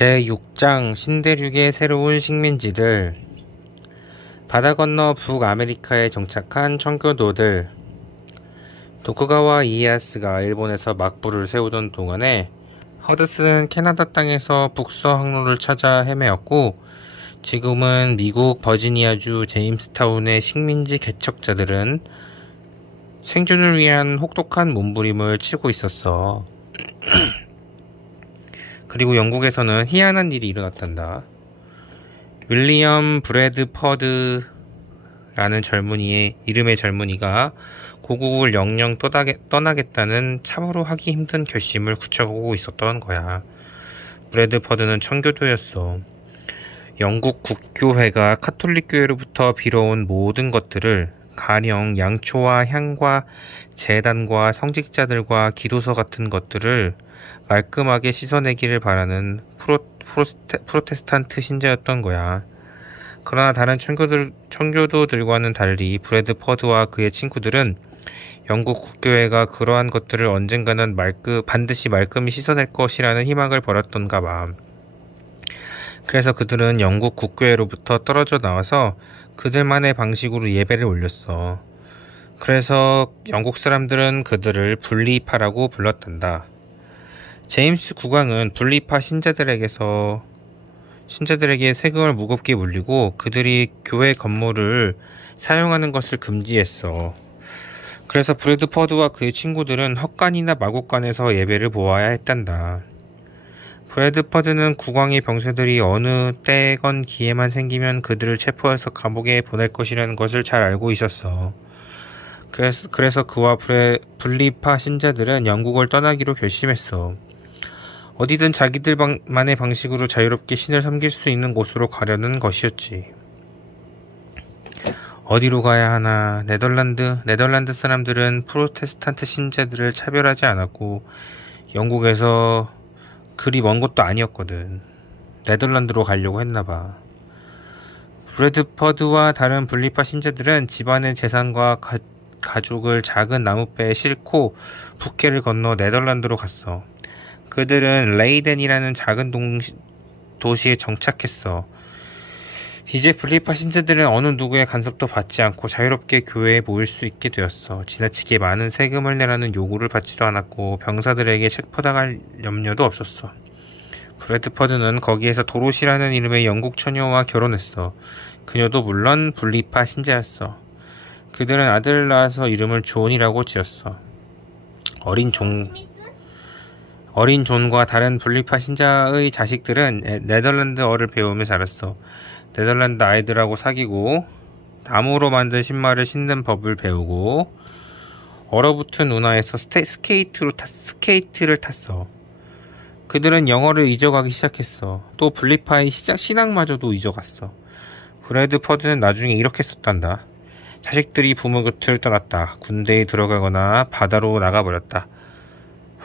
제6장 신대륙의 새로운 식민지들. 바다 건너 북아메리카에 정착한 청교도들. 도쿠가와 이에야스가 일본에서 막부를 세우던 동안에 허드슨은 캐나다 땅에서 북서 항로를 찾아 헤매었고, 지금은 미국 버지니아주 제임스타운의 식민지 개척자들은 생존을 위한 혹독한 몸부림을 치고 있었어. 그리고 영국에서는 희한한 일이 일어났단다. 윌리엄 브래드퍼드라는 이름의 젊은이가 고국을 영영 떠나겠다는 참으로 하기 힘든 결심을 굳혀보고 있었던 거야. 브래드퍼드는 청교도였어. 영국 국교회가 카톨릭 교회로부터 빌어온 모든 것들을, 가령 양초와 향과 제단과 성직자들과 기도서 같은 것들을 말끔하게 씻어내기를 바라는 프로테스탄트 신자였던 거야. 그러나 다른 청교도들과는 달리 브래드퍼드와 그의 친구들은 영국 국교회가 그러한 것들을 언젠가는 반드시 말끔히 씻어낼 것이라는 희망을 버렸던가 봐. 그래서 그들은 영국 국교회로부터 떨어져 나와서 그들만의 방식으로 예배를 올렸어. 그래서 영국 사람들은 그들을 분리파라고 불렀단다. 제임스 국왕은 분리파 신자들에게 세금을 무겁게 물리고 그들이 교회 건물을 사용하는 것을 금지했어. 그래서 브래드퍼드와 그의 친구들은 헛간이나 마곡간에서 예배를 보아야 했단다. 브래드퍼드는 국왕의 병사들이 어느 때건 기회만 생기면 그들을 체포해서 감옥에 보낼 것이라는 것을 잘 알고 있었어. 그래서 그와 분리파 신자들은 영국을 떠나기로 결심했어. 어디든 자기들만의 방식으로 자유롭게 신을 섬길 수 있는 곳으로 가려는 것이었지. 어디로 가야 하나? 네덜란드 사람들은 프로테스탄트 신자들을 차별하지 않았고 영국에서 그리 먼 곳도 아니었거든. 네덜란드로 가려고 했나봐. 브래드퍼드와 다른 분리파 신자들은 집안의 재산과 가족을 작은 나무배에 싣고 북해를 건너 네덜란드로 갔어. 그들은 레이덴이라는 작은 도시에 정착했어. 이제 분리파 신자들은 어느 누구의 간섭도 받지 않고 자유롭게 교회에 모일 수 있게 되었어. 지나치게 많은 세금을 내라는 요구를 받지도 않았고 병사들에게 체포당할 염려도 없었어. 브래드퍼드는 거기에서 도로시라는 이름의 영국 처녀와 결혼했어. 그녀도 물론 분리파 신자였어. 그들은 아들을 낳아서 이름을 존이라고 지었어. 어린 존과 다른 분리파 신자의 자식들은 네덜란드어를 배우며 자랐어. 네덜란드 아이들하고 사귀고 나무로 만든 신발을 신는 법을 배우고 얼어붙은 운하에서 스케이트를 탔어. 그들은 영어를 잊어가기 시작했어. 또 분리파의 신앙마저도 잊어갔어. 브래드퍼드는 나중에 이렇게 썼단다. 자식들이 부모 곁을 떠났다. 군대에 들어가거나 바다로 나가버렸다.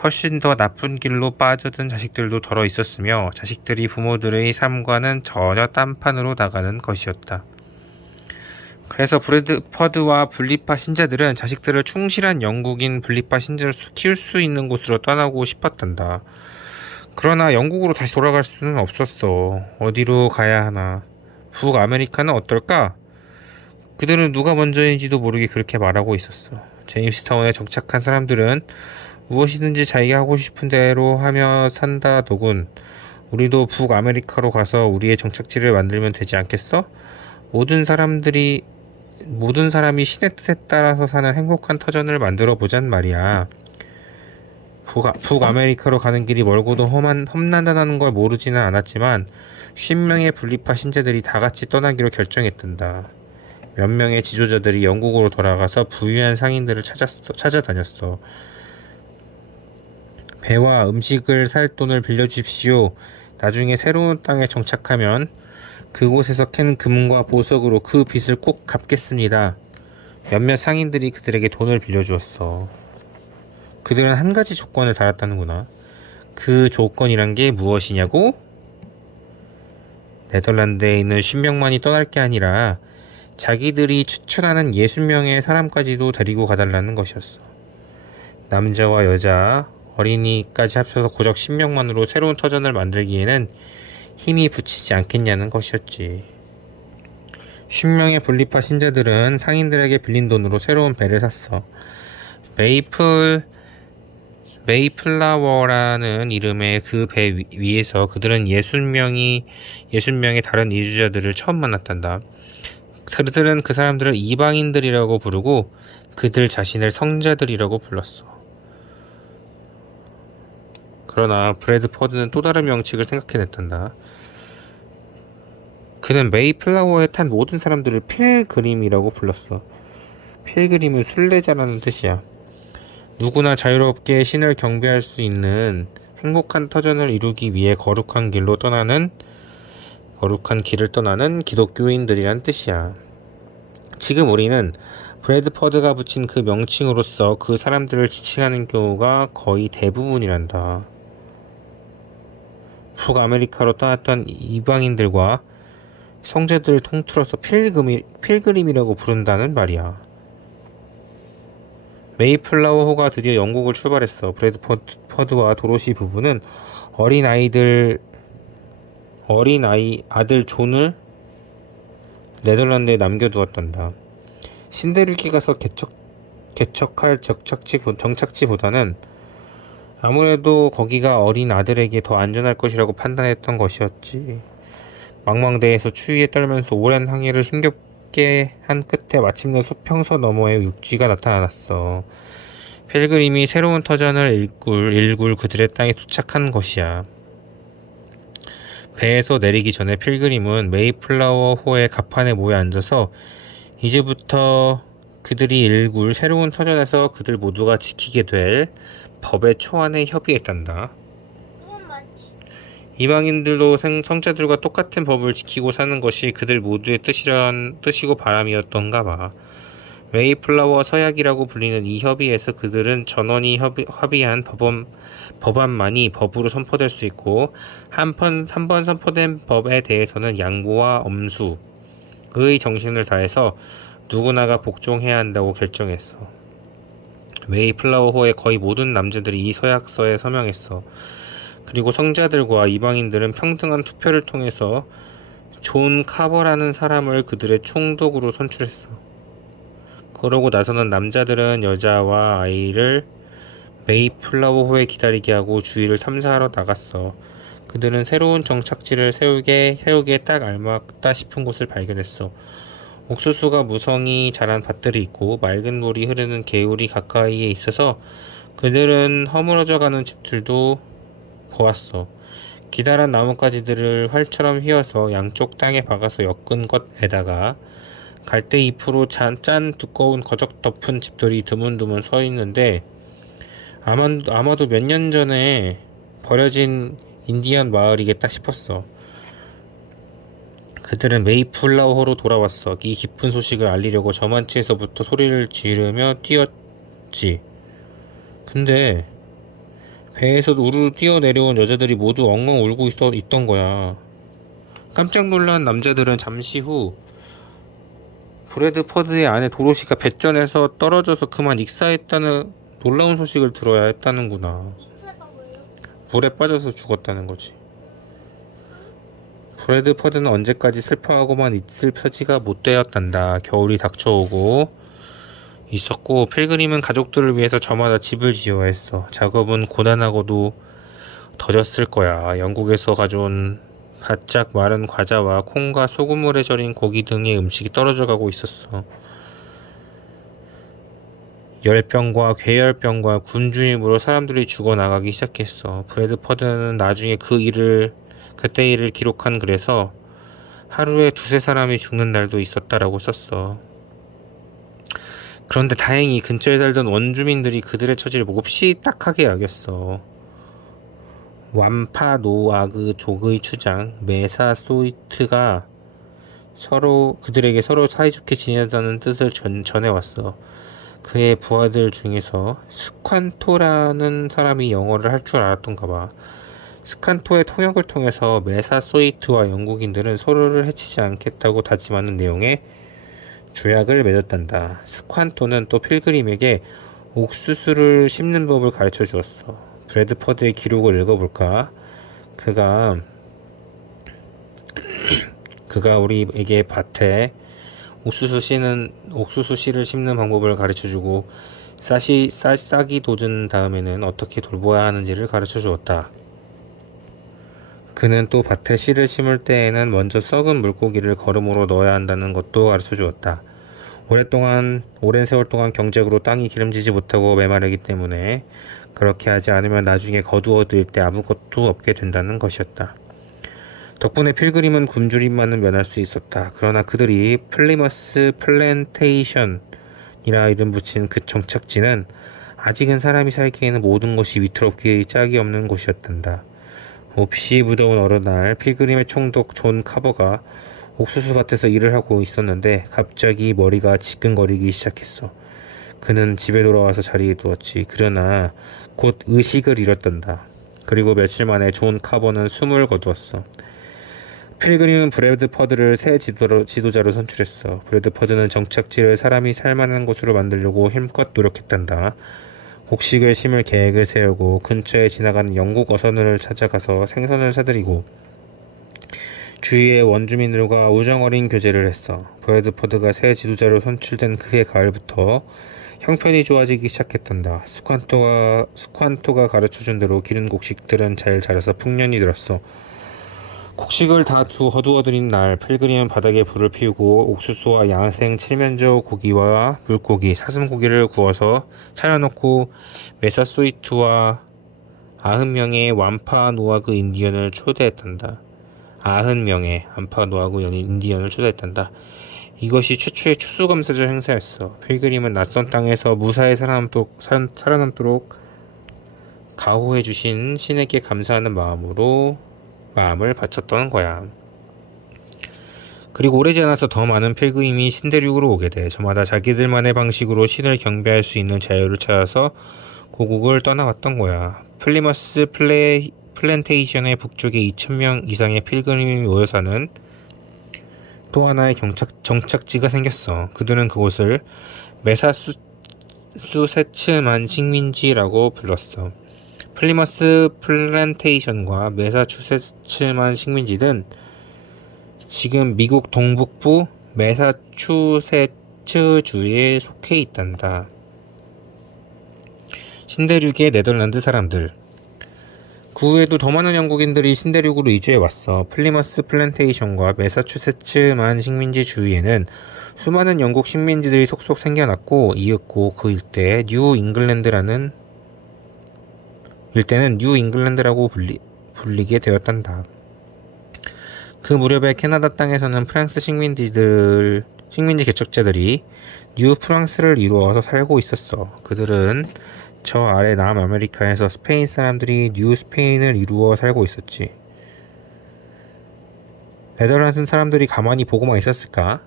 훨씬 더 나쁜 길로 빠져든 자식들도 덜어 있었으며 자식들이 부모들의 삶과는 전혀 딴판으로 나가는 것이었다. 그래서 브래드퍼드와 분리파 신자들은 자식들을 충실한 영국인 분리파 신자로 키울 수 있는 곳으로 떠나고 싶었단다. 그러나 영국으로 다시 돌아갈 수는 없었어. 어디로 가야 하나? 북아메리카는 어떨까? 그들은 누가 먼저인지도 모르게 그렇게 말하고 있었어. 제임스타운에 정착한 사람들은 무엇이든지 자기가 하고 싶은 대로 하며 산다더군. 우리도 북아메리카로 가서 우리의 정착지를 만들면 되지 않겠어? 모든 사람이 신의 뜻에 따라서 사는 행복한 터전을 만들어 보잔 말이야. 북아메리카로 가는 길이 멀고도 험난하다는 걸 모르지는 않았지만 50명의 분리파 신자들이 다 같이 떠나기로 결정했단다. 몇 명의 지도자들이 영국으로 돌아가서 부유한 상인들을 찾아다녔어. 배와 음식을 살 돈을 빌려주십시오. 나중에 새로운 땅에 정착하면 그곳에서 캔 금과 보석으로 그 빚을 꼭 갚겠습니다. 몇몇 상인들이 그들에게 돈을 빌려주었어. 그들은 한 가지 조건을 달았다는구나. 그 조건이란 게 무엇이냐고? 네덜란드에 있는 50명만이 떠날 게 아니라 자기들이 추천하는 60명의 사람까지도 데리고 가달라는 것이었어. 남자와 여자, 어린이까지 합쳐서 고작 10명만으로 새로운 터전을 만들기에는 힘이 붙이지 않겠냐는 것이었지. 10명의 분리파 신자들은 상인들에게 빌린 돈으로 새로운 배를 샀어. 메이플라워라는 이름의 그 배 위에서 그들은 60명의 다른 이주자들을 처음 만났단다. 그들은 그 사람들을 이방인들이라고 부르고 그들 자신을 성자들이라고 불렀어. 그러나 브래드퍼드는 또 다른 명칭을 생각해냈단다. 그는 메이플라워에 탄 모든 사람들을 필그림이라고 불렀어. 필그림은 순례자라는 뜻이야. 누구나 자유롭게 신을 경배할 수 있는 행복한 터전을 이루기 위해 거룩한 길을 떠나는 기독교인들이란 뜻이야. 지금 우리는 브래드퍼드가 붙인 그 명칭으로서 그 사람들을 지칭하는 경우가 거의 대부분이란다. 북아메리카로 떠났던 이방인들과 성자들을 통틀어서 필그림이라고 부른다는 말이야. 메이플라워호가 드디어 영국을 출발했어. 브래드퍼드와 도로시 부부는 아들 존을 네덜란드에 남겨두었단다. 신데르기 가서 개척할 정착지보다는 아무래도 거기가 어린 아들에게 더 안전할 것이라고 판단했던 것이었지. 망망대해에서 추위에 떨면서 오랜 항해를 힘겹게 한 끝에 마침내 수평서 너머에 육지가 나타났어. 필그림이 새로운 터전을 일굴 그들의 땅에 도착한 것이야. 배에서 내리기 전에 필그림은 메이플라워 호의 갑판에 모여 앉아서 이제부터 그들이 일굴 새로운 터전에서 그들 모두가 지키게 될 법의 초안에 협의했단다. 이방인들도 성자들과 똑같은 법을 지키고 사는 것이 그들 모두의 뜻이고 바람이었던가 봐. 메이플라워 서약이라고 불리는 이 협의에서 그들은 전원이 합의한 법안만이 법으로 선포될 수 있고 한 번 선포된 법에 대해서는 양보와 엄수의 정신을 다해서 누구나가 복종해야 한다고 결정했어. 메이플라워호의 거의 모든 남자들이 이 서약서에 서명했어. 그리고 성자들과 이방인들은 평등한 투표를 통해서 존 카버라는 사람을 그들의 총독으로 선출했어. 그러고 나서는 남자들은 여자와 아이를 메이플라워호에 기다리게 하고 주위를 탐사하러 나갔어. 그들은 새로운 정착지를 세우기에 딱 알맞다 싶은 곳을 발견했어. 옥수수가 무성히 자란 밭들이 있고 맑은 물이 흐르는 개울이 가까이에 있어서 그들은 허물어져가는 집들도 보았어. 기다란 나뭇가지들을 활처럼 휘어서 양쪽 땅에 박아서 엮은 것에다가 갈대 잎으로 짠 두꺼운 거적 덮은 집들이 드문드문 서 있는데 아마도 몇 년 전에 버려진 인디언 마을이겠다 싶었어. 그들은 메이플라워호로 돌아왔어. 이 기쁜 소식을 알리려고 저만치에서부터 소리를 지르며 뛰었지. 근데 배에서 우르르 뛰어내려온 여자들이 모두 엉엉 울고 있던 거야. 깜짝 놀란 남자들은 잠시 후 브래드퍼드의 아내 도로시가 배전에서 떨어져서 그만 익사했다는 놀라운 소식을 들어야 했다는구나. 물에 빠져서 죽었다는 거지. 브래드퍼드는 언제까지 슬퍼하고만 있을 처지가 못 되었단다. 겨울이 닥쳐오고 있었고 필그림은 가족들을 위해서 저마다 집을 지어야 했어. 작업은 고단하고도 더뎠을 거야. 영국에서 가져온 바짝 마른 과자와 콩과 소금물에 절인 고기 등의 음식이 떨어져 가고 있었어. 열병과 괴열병과 군주임으로 사람들이 죽어나가기 시작했어. 브래드퍼드는 나중에 그때 일을 기록한 글에서 하루에 2-3 사람이 죽는 날도 있었다라고 썼어. 그런데 다행히 근처에 살던 원주민들이 그들의 처지를 몹시 딱하게 여겼어. 완파노아그 족의 추장 메사소이트가 그들에게 서로 사이좋게 지내자는 뜻을 전해왔어. 그의 부하들 중에서 스칸토라는 사람이 영어를 할 줄 알았던가 봐. 스칸토의 통역을 통해서 메사소이트와 영국인들은 서로를 해치지 않겠다고 다짐하는 내용의 조약을 맺었단다. 스칸토는 또 필그림에게 옥수수를 심는 법을 가르쳐 주었어. 브래드퍼드의 기록을 읽어볼까? 그가 그가 우리에게 밭에 옥수수 씨를 심는 방법을 가르쳐주고 싹이 돋은 다음에는 어떻게 돌보아야 하는지를 가르쳐 주었다. 그는 또 밭에 씨를 심을 때에는 먼저 썩은 물고기를 거름으로 넣어야 한다는 것도 가르쳐 주었다. 오랜 세월 동안 경작으로 땅이 기름지지 못하고 메마르기 때문에 그렇게 하지 않으면 나중에 거두어들일 때 아무것도 없게 된다는 것이었다. 덕분에 필그림은 굶주림만은 면할 수 있었다. 그러나 그들이 플리머스 플랜테이션이라 이름 붙인 그 정착지는 아직은 사람이 살기에는 모든 것이 위태롭기 짝이 없는 곳이었단다. 몹시 무더운 어느날 필그림의 총독 존 카버가 옥수수 밭에서 일을 하고 있었는데 갑자기 머리가 지끈거리기 시작했어. 그는 집에 돌아와서 자리에 누웠지. 그러나 곧 의식을 잃었단다. 그리고 며칠 만에 존 카버는 숨을 거두었어. 필그림은 브래드퍼드를 새 지도자로 선출했어. 브래드퍼드는 정착지를 사람이 살만한 곳으로 만들려고 힘껏 노력했단다. 곡식을 심을 계획을 세우고 근처에 지나가는 영국 어선을 찾아가서 생선을 사들이고 주위의 원주민들과 우정어린 교제를 했어. 브래드퍼드가 새 지도자로 선출된 그해 가을부터 형편이 좋아지기 시작했단다. 스ኳ토가 가르쳐준 대로 기른 곡식들은 잘 자라서 풍년이 들었어. 곡식을 다 거두어들인 날 필그림은 바닥에 불을 피우고 옥수수와 야생 칠면조 고기와 물고기, 사슴고기를 구워서 차려놓고 메사소이트와 90명의 완파노아그 인디언을 초대했단다. 90명의 완파노아그 인디언을 초대했단다. 이것이 최초의 추수감사절 행사였어. 필그림은 낯선 땅에서 무사히 살아남도록 가호해주신 신에게 감사하는 마음을 바쳤던 거야. 그리고 오래지 않아서 더 많은 필그림이 신대륙으로 오게 돼. 저마다 자기들만의 방식으로 신을 경배할 수 있는 자유를 찾아서 고국을 떠나왔던 거야. 플리머스 플랜테이션의 북쪽에 2,000명 이상의 필그림이 모여 사는 또 하나의 정착지가 생겼어. 그들은 그곳을 메사추세츠만 식민지라고 불렀어. 플리머스 플랜테이션과 메사추세츠만 식민지는 지금 미국 동북부 메사추세츠주에 속해 있단다. 신대륙의 네덜란드 사람들. 그 후에도 더 많은 영국인들이 신대륙으로 이주해 왔어. 플리머스 플랜테이션과 메사추세츠만 식민지 주위에는 수많은 영국 식민지들이 속속 생겨났고 이윽고 그 일대는 뉴 잉글랜드라고 불리게 되었단다. 그 무렵에 캐나다 땅에서는 프랑스 식민지 개척자들이 뉴 프랑스를 이루어서 살고 있었어. 그들은 저 아래 남아메리카에서 스페인 사람들이 뉴 스페인을 이루어 살고 있었지. 네덜란드 사람들이 가만히 보고만 있었을까?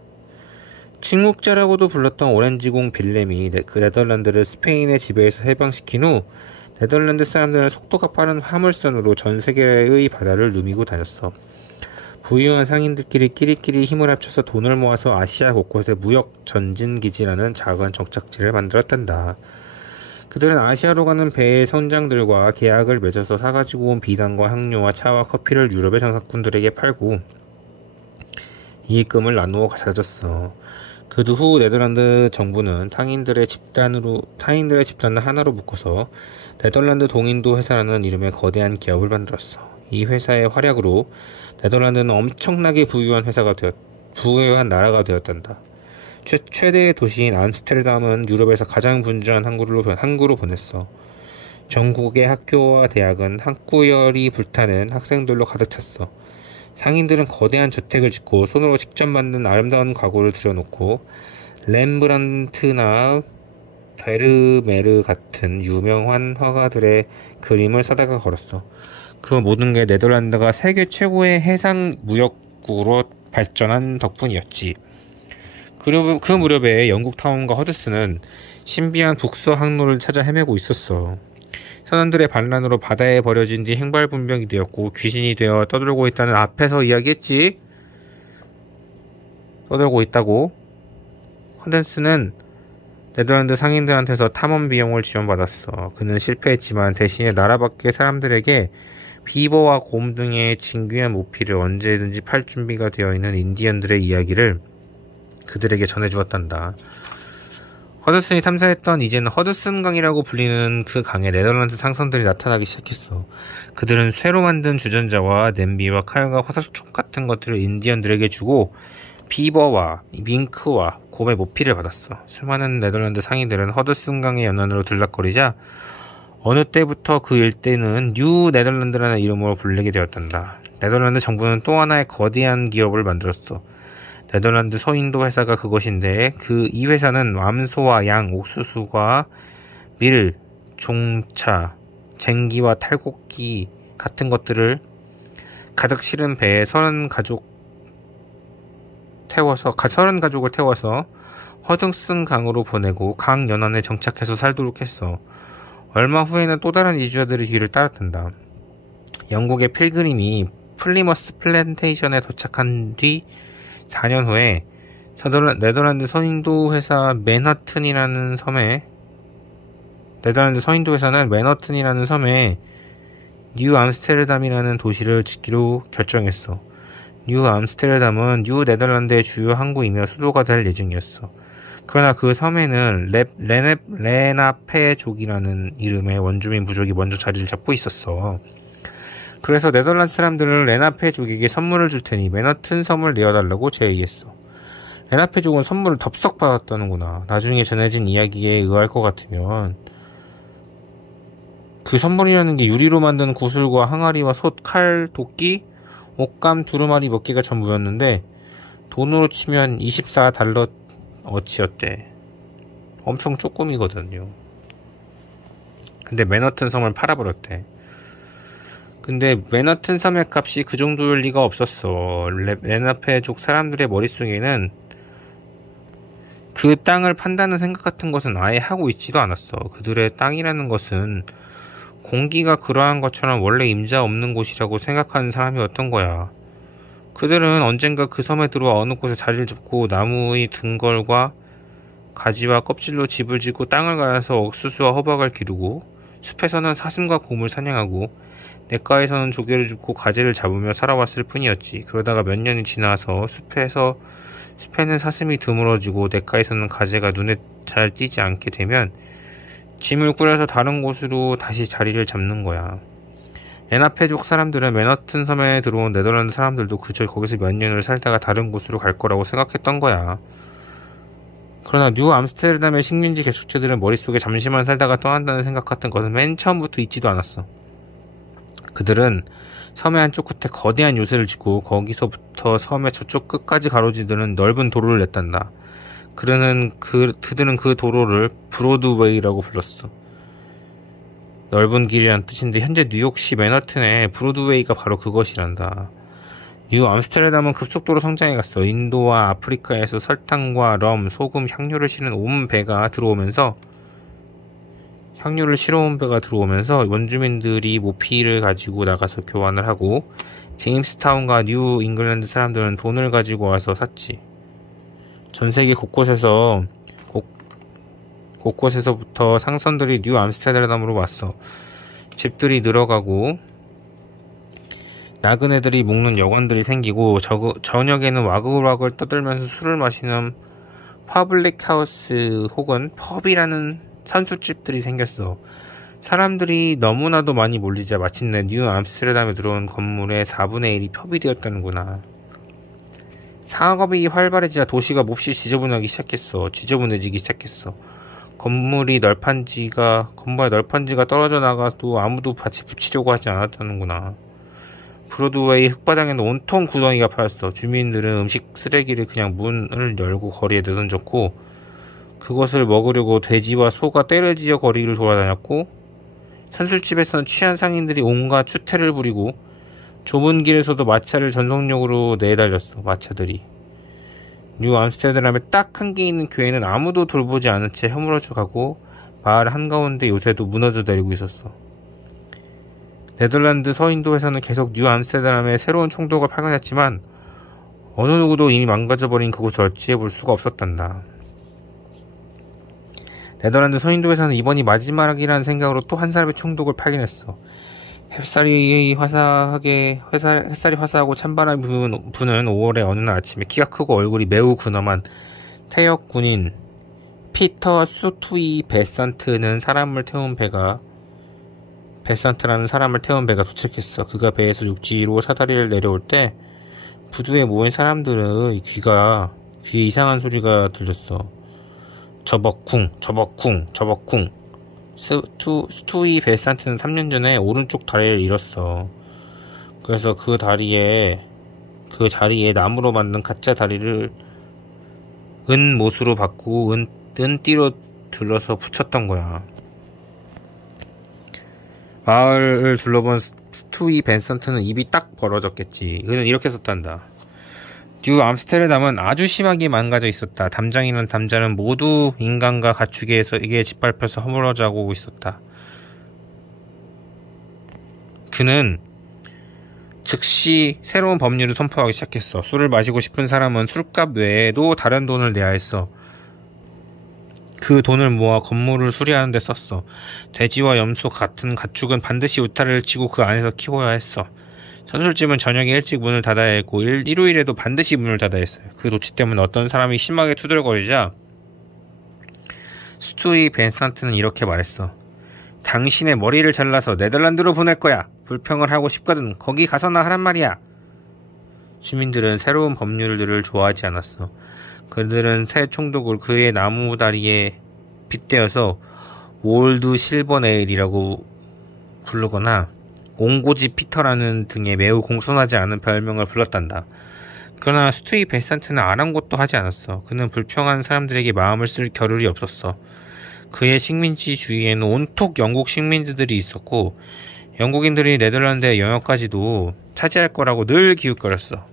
침묵자라고도 불렀던 오렌지공 빌렘이 그 네덜란드를 스페인의 지배에서 해방시킨 후 네덜란드 사람들은 속도가 빠른 화물선으로 전 세계의 바다를 누비고 다녔어. 부유한 상인들끼리 끼리끼리 힘을 합쳐서 돈을 모아서 아시아 곳곳에 무역 전진기지라는 작은 정착지를 만들었단다. 그들은 아시아로 가는 배의 선장들과 계약을 맺어서 사가지고 온 비단과 향료와 차와 커피를 유럽의 장사꾼들에게 팔고 이익금을 나누어 가졌어. 그 후 네덜란드 정부는 타인들의 집단을 하나로 묶어서 네덜란드 동인도 회사라는 이름의 거대한 기업을 만들었어. 이 회사의 활약으로 네덜란드는 엄청나게 부유한 나라가 되었단다. 최대의 도시인 암스테르담은 유럽에서 가장 분주한 항구로 보냈어. 전국의 학교와 대학은 학구열이 불타는 학생들로 가득 찼어. 상인들은 거대한 저택을 짓고 손으로 직접 만든 아름다운 가구를 들여놓고 렘브란트나 베르메르 같은 유명한 화가들의 그림을 사다가 걸었어. 그 모든 게 네덜란드가 세계 최고의 해상 무역국으로 발전한 덕분이었지. 그 무렵에 영국 타운과 허드슨은 신비한 북서 항로를 찾아 헤매고 있었어. 선원들의 반란으로 바다에 버려진 뒤 행발분명이 되었고 귀신이 되어 떠돌고 있다는 앞에서 이야기했지. 떠돌고 있다고. 허드슨은 네덜란드 상인들한테서 탐험 비용을 지원받았어. 그는 실패했지만 대신에 나라 밖의 사람들에게 비버와 곰 등의 진귀한 모피를 언제든지 팔 준비가 되어 있는 인디언들의 이야기를 그들에게 전해주었단다. 허드슨이 탐사했던 이제는 허드슨강이라고 불리는 그 강에 네덜란드 상선들이 나타나기 시작했어. 그들은 쇠로 만든 주전자와 냄비와 칼과 화살촉 같은 것들을 인디언들에게 주고 비버와 밍크와 곰의 모피를 받았어. 수많은 네덜란드 상인들은 허드슨강의 연안으로 들락거리자 어느 때부터 그 일대는 뉴 네덜란드라는 이름으로 불리게 되었단다. 네덜란드 정부는 또 하나의 거대한 기업을 만들었어. 네덜란드 서인도 회사가 그것인데 이 회사는 암소와 양, 옥수수와 밀, 종차, 쟁기와 탈곡기 같은 것들을 가득 실은 배에 30가족을 태워서 허드슨 강으로 보내고 강 연안에 정착해서 살도록 했어. 얼마 후에는 또 다른 이주자들이 뒤를 따랐단다. 영국의 필그림이 플리머스 플랜테이션에 도착한 뒤 4년 후에 네덜란드 서인도 회사는 맨하튼이라는 섬에 뉴 암스테르담이라는 도시를 짓기로 결정했어. 뉴 암스테르담은 뉴 네덜란드의 주요 항구이며 수도가 될 예정이었어. 그러나 그 섬에는 레나페족이라는 이름의 원주민 부족이 먼저 자리를 잡고 있었어. 그래서 네덜란드 사람들은 레나페족에게 선물을 줄 테니 맨하튼 섬을 내어달라고 제의했어. 레나페족은 선물을 덥석 받았다는구나. 나중에 전해진 이야기에 의할 것 같으면 그 선물이라는 게 유리로 만든 구슬과 항아리와 솥, 칼, 도끼, 옷감, 두루마리 몇 개가 전부였는데 돈으로 치면 24달러 어치였대. 엄청 쪼꼬미거든요. 근데 맨하튼 섬을 팔아버렸대. 근데 맨하튼 섬의 값이 그 정도일 리가 없었어. 레나페족 사람들의 머릿속에는 그 땅을 판다는 생각 같은 것은 아예 하고 있지도 않았어. 그들의 땅이라는 것은 공기가 그러한 것처럼 원래 임자 없는 곳이라고 생각하는 사람이었던 거야. 그들은 언젠가 그 섬에 들어와 어느 곳에 자리를 잡고 나무의 등걸과 가지와 껍질로 집을 짓고 땅을 갈아서 옥수수와 호박을 기르고 숲에서는 사슴과 곰을 사냥하고 냇가에서는 조개를 줍고 가재를 잡으며 살아왔을 뿐이었지. 그러다가 몇 년이 지나서 숲에는 사슴이 드물어지고 냇가에서는 가재가 눈에 잘 띄지 않게 되면 짐을 꾸려서 다른 곳으로 다시 자리를 잡는 거야. 레나페족 사람들은 맨하튼 섬에 들어온 네덜란드 사람들도 거기서 몇 년을 살다가 다른 곳으로 갈 거라고 생각했던 거야. 그러나 뉴 암스테르담의 식민지 개척자들은 머릿속에 잠시만 살다가 떠난다는 생각 같은 것은 맨 처음부터 있지도 않았어. 그들은 섬의 한쪽 끝에 거대한 요새를 짓고 거기서부터 섬의 저쪽 끝까지 가로지르는 넓은 도로를 냈단다. 그들은 그 도로를 브로드웨이라고 불렀어. 넓은 길이란 뜻인데 현재 뉴욕시 맨하튼의 브로드웨이가 바로 그것이란다. 뉴 암스테르담은 급속도로 성장해갔어. 인도와 아프리카에서 설탕과 럼, 소금, 향료를 실은 향료를 실어온 배가 들어오면서 원주민들이 모피를 가지고 나가서 교환을 하고 제임스타운과 뉴 잉글랜드 사람들은 돈을 가지고 와서 샀지. 전 세계 곳곳에서부터 상선들이 뉴 암스테르담으로 왔어. 집들이 늘어가고 나그네들이 묵는 여관들이 생기고 저녁에는 와글와글 떠들면서 술을 마시는 퍼블릭 하우스 혹은 펍이라는 선술집들이 생겼어. 사람들이 너무나도 많이 몰리자 마침내 뉴 암스테르담에 들어온 건물의 4분의 1이 펍이 되었다는구나. 상업이 활발해지자 도시가 몹시 지저분해지기 시작했어. 건물의 널판지가 떨어져 나가도 아무도 같이 붙이려고 하지 않았다는구나. 브로드웨이 흙바닥에는 온통 구덩이가 파였어. 주민들은 음식 쓰레기를 그냥 문을 열고 거리에 내던졌고 그것을 먹으려고 돼지와 소가 떼를 지어 거리를 돌아다녔고 선술집에서는 취한 상인들이 온갖 추태를 부리고 좁은 길에서도 마차를 전속력으로 내달렸어. 마차들이. 뉴 암스테르담에 딱 한 개 있는 교회는 아무도 돌보지 않은 채 허물어져 가고 마을 한가운데 요새도 무너져 내리고 있었어. 네덜란드 서인도 회사는 계속 뉴 암스테르담에 새로운 총독을 파견했지만 어느 누구도 이미 망가져버린 그곳을 어찌해볼 수가 없었단다. 네덜란드 서인도 회사는 이번이 마지막이라는 생각으로 또 한 사람의 총독을 파견했어. 햇살이 화사하고 찬바람이 부는 5월의 어느 날 아침에 키가 크고 얼굴이 매우 근엄한 퇴역 군인 피터 수투이 베산트라는 사람을 태운 배가 도착했어. 그가 배에서 육지로 사다리를 내려올 때 부두에 모인 사람들의 귀에 이상한 소리가 들렸어. 저벅쿵. 스투이 베산트는 3년 전에 오른쪽 다리를 잃었어. 그래서 그 자리에 나무로 만든 가짜 다리를 은못으로 바꾸고 은띠로 둘러서 붙였던 거야. 마을을 둘러본 스투이 벤선트는 입이 딱 벌어졌겠지. 그는 이렇게 썼단다. 뉴 암스테르담은 아주 심하게 망가져 있었다. 담장은 모두 인간과 가축에게 짓밟혀서 허물어져가고 있었다. 그는 즉시 새로운 법률을 선포하기 시작했어. 술을 마시고 싶은 사람은 술값 외에도 다른 돈을 내야 했어. 그 돈을 모아 건물을 수리하는 데 썼어. 돼지와 염소 같은 가축은 반드시 우타를 치고 그 안에서 키워야 했어. 선술집은 저녁에 일찍 문을 닫아야 했고 일요일에도 반드시 문을 닫아야 했어요. 그 조치 때문에 어떤 사람이 심하게 투덜거리자 스투이 벤산트는 이렇게 말했어. 당신의 머리를 잘라서 네덜란드로 보낼 거야. 불평을 하고 싶거든. 거기 가서나 하란 말이야. 주민들은 새로운 법률들을 좋아하지 않았어. 그들은 새 총독을 그의 나무 다리에 빗대어서 올드 실버네일이라고 부르거나 옹고지 피터라는 등의 매우 공손하지 않은 별명을 불렀단다. 그러나 스투이 베산트는 아랑곳도 하지 않았어. 그는 불평한 사람들에게 마음을 쓸 겨를이 없었어. 그의 식민지 주위에는 온통 영국 식민지들이 있었고 영국인들이 네덜란드의 영역까지도 차지할 거라고 늘 기웃거렸어.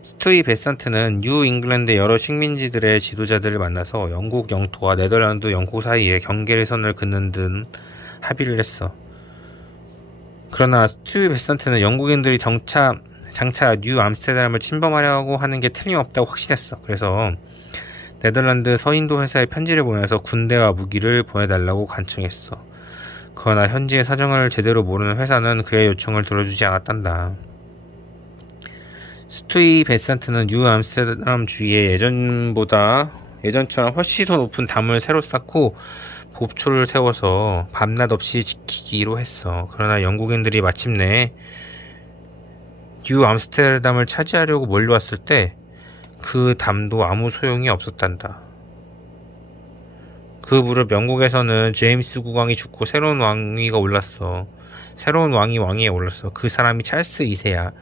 스투이 베산트는 뉴 잉글랜드 여러 식민지들의 지도자들을 만나서 영국 영토와 네덜란드 영국 사이에 경계의 선을 긋는 등 합의를 했어. 그러나 스투이 베산트는 영국인들이 장차 뉴 암스테르담을 침범하려고 하는 게 틀림없다고 확신했어. 그래서 네덜란드 서인도 회사에 편지를 보내서 군대와 무기를 보내달라고 간청했어. 그러나 현지의 사정을 제대로 모르는 회사는 그의 요청을 들어주지 않았단다. 스투이 베산트는 뉴 암스테르담 주위에 예전처럼 훨씬 더 높은 담을 새로 쌓고 보초를 세워서 밤낮 없이 지키기로 했어. 그러나 영국인들이 마침내 뉴 암스테르담을 차지하려고 몰려왔을 때 그 담도 아무 소용이 없었단다. 그 무렵 영국에서는 제임스 국왕이 죽고 새로운 왕위가 올랐어. 새로운 왕위에 올랐어. 그 사람이 찰스 2세야.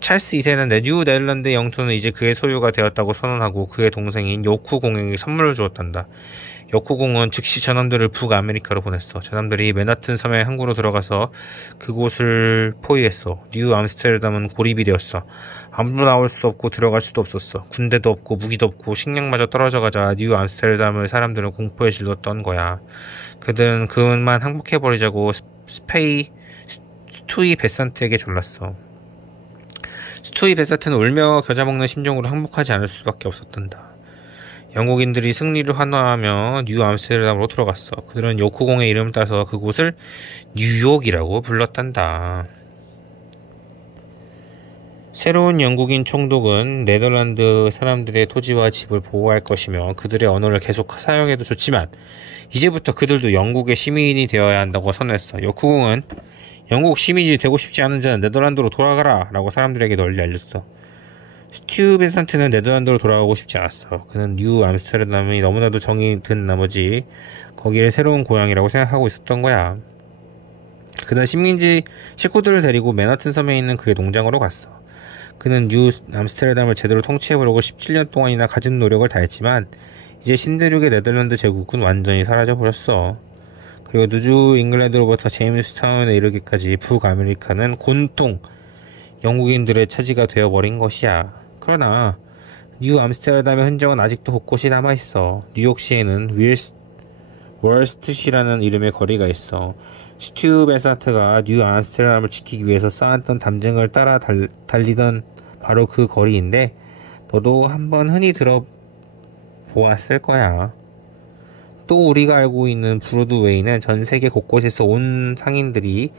찰스 2세는 뉴 네덜란드 영토는 이제 그의 소유가 되었다고 선언하고 그의 동생인 요쿠공에게 선물을 주었단다. 요쿠공은 즉시 전함들을 북아메리카로 보냈어. 전함들이 맨하튼 섬의 항구로 들어가서 그곳을 포위했어. 뉴 암스테르담은 고립이 되었어. 아무도 나올 수 없고 들어갈 수도 없었어. 군대도 없고 무기도 없고 식량마저 떨어져가자 뉴 암스테르담의 사람들은 공포에 질렀던 거야. 그들은 그만 항복해버리자고 스투이 베산트에게 졸랐어. 스투이 베산트는 울며 겨자먹는 심정으로 항복하지 않을 수밖에 없었단다. 영국인들이 승리를 환호하며 뉴 암스테르담으로 들어갔어. 그들은 요쿠공의 이름을 따서 그곳을 뉴욕이라고 불렀단다. 새로운 영국인 총독은 네덜란드 사람들의 토지와 집을 보호할 것이며 그들의 언어를 계속 사용해도 좋지만 이제부터 그들도 영국의 시민이 되어야 한다고 선언했어. 요쿠공은 영국 시민이 되고 싶지 않은 자는 네덜란드로 돌아가라 라고 사람들에게 널리 알렸어. 스튜 베산트는 네덜란드로 돌아가고 싶지 않았어. 그는 뉴 암스테르담이 너무나도 정이 든 나머지 거기를 새로운 고향이라고 생각하고 있었던 거야. 그는 식민지 식구들을 데리고 맨하튼 섬에 있는 그의 농장으로 갔어. 그는 뉴 암스테르담을 제대로 통치해보려고 17년 동안이나 갖은 노력을 다했지만 이제 신대륙의 네덜란드 제국은 완전히 사라져버렸어. 그리고 뉴 잉글랜드로부터 제임스타운에 이르기까지 북아메리카는 곤통 영국인들의 차지가 되어버린 것이야. 그러나 뉴 암스테르담의 흔적은 아직도 곳곳이 남아있어. 뉴욕시에는 월스트시라는 이름의 거리가 있어. 스튜 베산트가 뉴 암스테르담을 지키기 위해서 쌓았던 담쟁을 따라 달리던 바로 그 거리인데 너도 한번 흔히 들어보았을 거야. 또 우리가 알고 있는 브로드웨이는 전 세계 곳곳에서 온 상인들이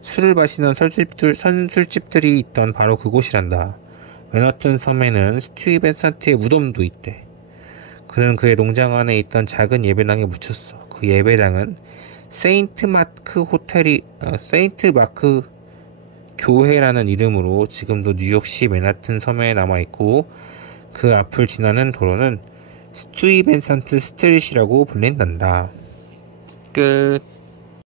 술을 마시는 선술집들이 있던 바로 그곳이란다. 맨하튼 섬에는 스튜이 벤산트의 무덤도 있대. 그는 그의 농장 안에 있던 작은 예배당에 묻혔어. 그 예배당은 세인트 마크 교회라는 이름으로 지금도 뉴욕시 맨하튼 섬에 남아있고, 그 앞을 지나는 도로는 스튜이 벤산트 스트릿이라고 불린단다. 끝.